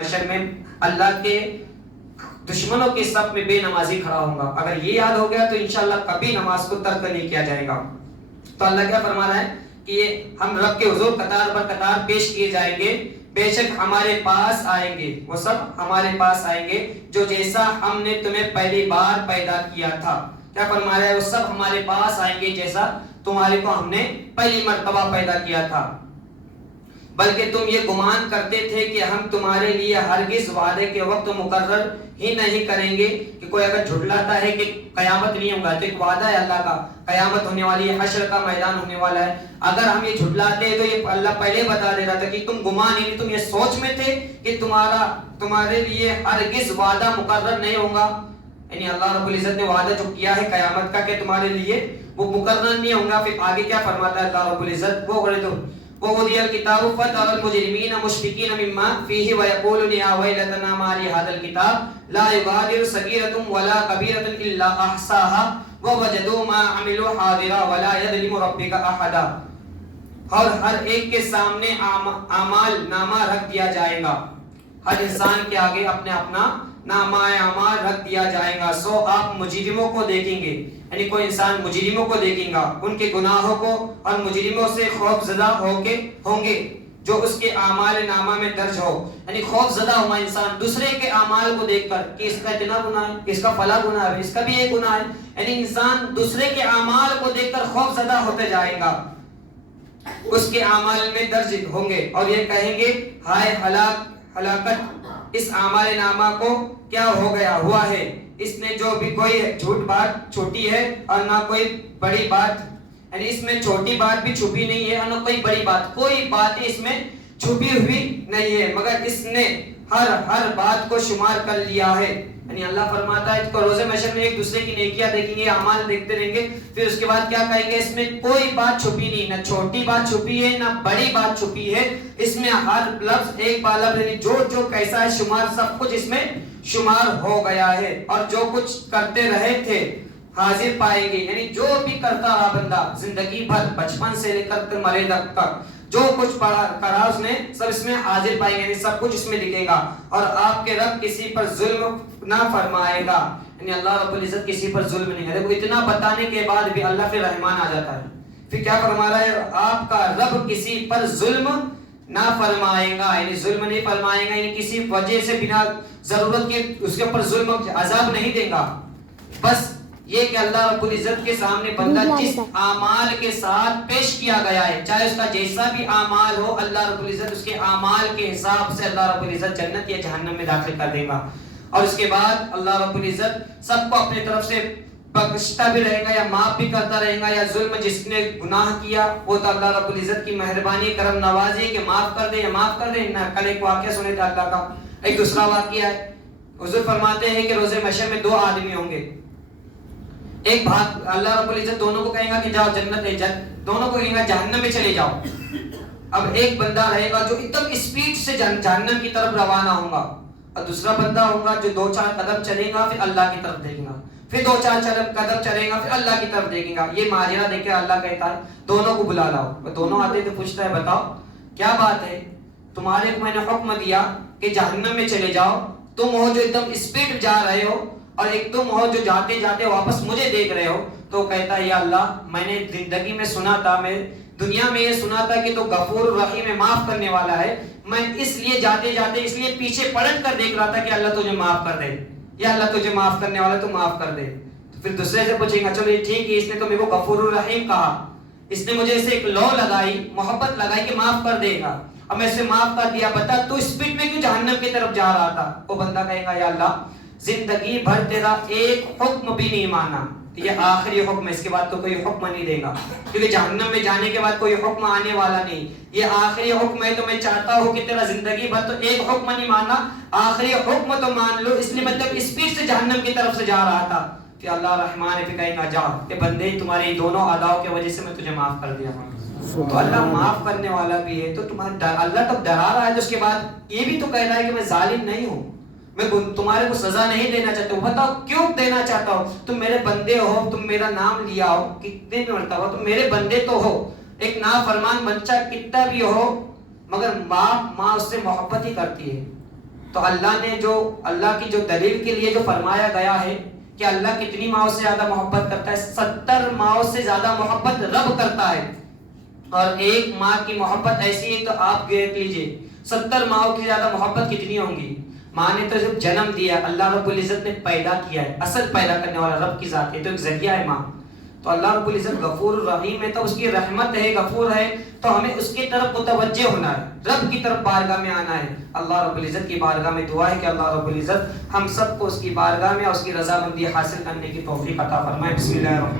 حشر میں اللہ کے دشمنوں کے صف میں بے نمازی کھڑا ہوں گا. اگر یہ یاد ہو گیا تو انشاءاللہ کبھی نماز کو ترک نہیں کیا جائے گا. تو اللہ کیا فرما رہا ہے کہ یہ ہم رب کے حضور قطار پر قطار پیش کیے جائیں گے. بے شک ہمارے پاس آئیں گے، وہ سب ہمارے پاس آئیں گے جو جیسا ہم نے تمہیں پہلی بار پیدا کیا تھا. کیا فرما رہا ہے؟ وہ سب ہمارے پاس آئیں گے جیسا تمہارے کو ہم نے پہلی مرتبہ پیدا کیا تھا. بلکہ تم یہ گمان کرتے تھے کہ ہم تمہارے لیے ہرگز وعدے کے وقت مقرر ہی نہیں کریں گے. کہ کوئی اگر جھٹلاتا ہے کہ قیامت نہیں ہوگا تو ایک وعدہ ہے اللہ کا، قیامت ہونے والی ہے، حشر کا میدان ہونے والا ہے. اگر ہم یہ جھٹلاتے تو یہ اللہ پہلے بتا دے رہا تھا کہ تم گمان ہی نہیں، تم یہ سوچ میں تھے کہ تمہارے لیے ہرگز وعدہ مقرر نہیں ہوگا. یعنی اللہ رب العزت نے وعدہ جو کیا ہے قیامت کا کہ تمہارے لیے وہ مقرر نہیں ہوگا. پھر آگے کیا فرماتا ہے اللہ رب العزت؟ وہ کرے تو وَوُضِعَ الْكِتَابُ فَتَرَى الْمُجْرِمِينَ مُشْفِقِينَ مِمَّا فِيهِ وَيَقُولُونَ يَا وَيْلَتَنَا مَا لِهَذَا الْكِتَابِ لَا يُغَادِرُ صَغِيرَةً وَلَا كَبِيرَةً إِلَّا أَحْصَاهَا وَوَجَدُوا مَا عَمِلُوا حَاضِرًا وَلَا يَظْلِمُ رَبُّكَ أَحَدًا. اور ہر ایک کے سامنے اعمال نامہ رکھ دیا جائے گا. ہر انسان کے آگے اپنا نامہ اعمال رکھ دیا جائے گا. سو آپ مجرموں کو دیکھیں گے، یعنی کوئی انسان مجرموں کو دیکھیں گا، ان کے گناہوں کو، اور مجرموں سے خوف زدہ ہوں گے جو اس کے اعمال نامہ میں درج ہو. یعنی خوف زدہ ہوا انسان دوسرے کے اعمال کو دیکھ کر کہ اس کا اتنا گناہ ہے، اس کا فلاں گناہ ہے، اس کا بھی ایک گناہ ہے. یعنی انسان دوسرے کے اعمال کو دیکھ کر خوف زدہ ہوتے جائے گا، اس کے اعمال میں درج ہوں گے اور یہ کہیں گے ہائے ہلاکت، اس اعمال نامہ کو کیا ہو گیا ہوا ہے. اس نے جو بھی کوئی جھوٹ بات چھوٹی ہے اور نہ کوئی بڑی بات، یعنی اس میں چھوٹی بات بھی چھپی نہیں ہے اور نہ کوئی بڑی بات، کوئی بات اس میں چھپی ہوئی نہیں ہے، مگر اس نے ہر بات کو شمار کر لیا ہے. یعنی اللہ فرماتا ہے تو روزے محشر میں ایک دوسرے کی نیکیاں دیکھیں گے، اعمال دیکھتے رہیں گے، پھر اس کے بعد کیا کہیں گے؟ اس میں کوئی بات چھپی نہیں، نہ چھوٹی بات چھپی ہے نہ بڑی بات چھپی ہے. اس میں ہر لفظ ایک بار لفظ، یعنی جو کیسا ہے شمار، سب کچھ اس میں شمار ہو گیا ہے. اور جو کچھ کرتے رہے تھے حاضر پائیں گے. یعنی جو بھی کرتا رہا بندہ زندگی بھر، بچپن سے لے کر مرے تک، جو کچھ کرا اس نے سب اس میں حاضر پائیں گے، یعنی سب کچھ اس میں دکھے گا. اور آپ کے رب کسی پر ظلم نہ فرمائے گا. یعنی اللہ رب العزت کسی پر ظلم نہیں کرے. اتنا بتانے کے بعد بھی اللہ پھر رحمان آ جاتا ہے. پھر کیا فرما رہا ہے؟ آپ کا رب کسی پر ظلم نہ فرمائے گا، یعنی ظلم نہیں فرمائے گا، یعنی کسی وجہ سے بنا ضرورت کے اس کے اوپر ظلم عذاب نہیں دے گا. بس یہ کہ اللہ رب العزت کے سامنے بندہ جس اعمال کے ساتھ پیش کیا گیا ہے، چاہے اس کا جیسا بھی اعمال ہو، اللہ رب العزت اس کے اعمال کے حساب سے اللہ رب العزت جنت یا جہنم میں داخل کر دے گا. اور اس کے بعد اللہ رب العزت سب کو اپنے طرف سے بخشتا بھی رہے گا یا معاف بھی کرتا رہے گا. یا ظلم جس نے گناہ کیا وہ تو اللہ رب العزت کی مہربانی کرم نوازی کہ معاف کر دے یا معاف کر دے. کل ایک واقعہ سنے تھے اللہ کا، ایک دوسرا واقعہ ہے. حضور فرماتے ہیں کہ روزے محشر میں دو آدمی ہوں گے. ایک بھاگ، اللہ رب العزت دونوں کو کہیں گا کہ جاؤ جنت ہے، دونوں کو کہیں گا جہنم میں چلے جاؤ. اب ایک بندہ رہے گا جو ایک دم اسپیڈ سے جہنم کی طرف روانہ ہوگا، اور دوسرا بندہ ہوگا جو 2-4 قدم چلے گا پھر اللہ کی طرف دیکھے گا، پھر 2-4 قدم چلے گا پھر اللہ کی طرف دیکھے گا. یہ ماجرا دیکھ کے اللہ کہتا ہے دونوں کو بلا لاؤ. دونوں آتے تو پوچھتا ہے بتاؤ کیا بات ہے، تمہارے کو میں نے حکم دیا کہ جہنم میں چلے جاؤ، تم ہو جو ایک دم اسپیڈ جا رہے ہو، اور ایک تم ہو جو جاتے جاتے واپس مجھے دیکھ رہے ہو. تو کہتا ہے یا اللہ میں نے زندگی میں سنا تھا، میں دنیا میں یہ سنا تھا کہ تو غفور الرحیم ہے، معاف کرنے والا ہے. میں اس لیے جاتے جاتے اس لیے پیچھے پلٹ کر دیکھ رہا تھا کہ اللہ تجھے معاف کر دے، یا اللہ تجھے معاف کرنے والا تو معاف کر دے. تو پھر دوسرے سے پوچھیں گا چلو یہ ٹھیک ہے، اس نے تو میرے کو غفور الرحیم کہا، اس نے مجھے اسے ایک لو لگائی، محبت لگائی کہ معاف کر دے گا، اب میں اسے معاف کر دیا، بتا تو اسپیڈ میں کیوں جہنم کی طرف جا رہا تھا؟ وہ بندہ کہے گا یا اللہ زندگی بھر تیرا ایک حکم بھی نہیں مانا، یہ آخری حکم ہے، اس کے بعد تو کوئی حکم نہیں دے گا، کیونکہ جہنم میں جانے کے بعد کوئی حکم آنے والا نہیں، یہ آخری حکم ہے. تو میں چاہتا ہوں کہ تیرا زندگی بھر تو ایک حکم نہیں ماننا، آخری حکم تو مان لو. اس لیے مطلب اسپیڈ سے جہنم کی طرف سے جا رہا تھا. کہ اللہ رحمان پہ کہیں گا جاؤ کہ بندے تمہاری دونوں اداؤں کی وجہ سے میں تجھے معاف کر دیا ہوں. تو اللہ معاف کرنے والا بھی ہے. تو تمہارا اللہ تب ڈرا رہا ہے تو اس کے بعد یہ بھی تو کہہ رہا ہے کہ میں ظالم نہیں ہوں، میں تمہارے کو سزا نہیں دینا چاہتا ہوں. بتاؤ کیوں دینا چاہتا ہوں؟ تم میرے بندے ہو، تم میرا نام لیا ہو، کتنے مرتبہ تم میرے بندے تو ہو. ایک نافرمان بچہ کتنا بھی ہو مگر ماں اس سے محبت ہی کرتی ہے. تو اللہ کی جو دلیل کے لیے جو فرمایا گیا ہے کہ اللہ کتنی ماؤں سے زیادہ محبت کرتا ہے، 70 ماؤں سے زیادہ محبت رب کرتا ہے. اور ایک ماں کی محبت ایسی ہے تو آپ دیکھ لیجئے 70 ماؤں کی زیادہ محبت کتنی ہوں گی. ماں نے تو صرف جنم دیا، اللہ رب العزت نے پیدا کیا ہے، اصل پیدا کرنے والا رب کی ذات ہے، تو ایک ذریعہ ہے ماں. تو اللہ رب العزت غفور الرحیم ہے، تو اس کی رحمت ہے، غفور ہے، تو ہمیں اس کی طرف متوجہ ہونا ہے، رب کی طرف بارگاہ میں آنا ہے. اللہ رب العزت کی بارگاہ میں دعا ہے کہ اللہ رب العزت ہم سب کو اس کی بارگاہ میں اور اس کی رضامندی حاصل کرنے کی توفیق عطا فرمائے. بسم اللہ الرحمن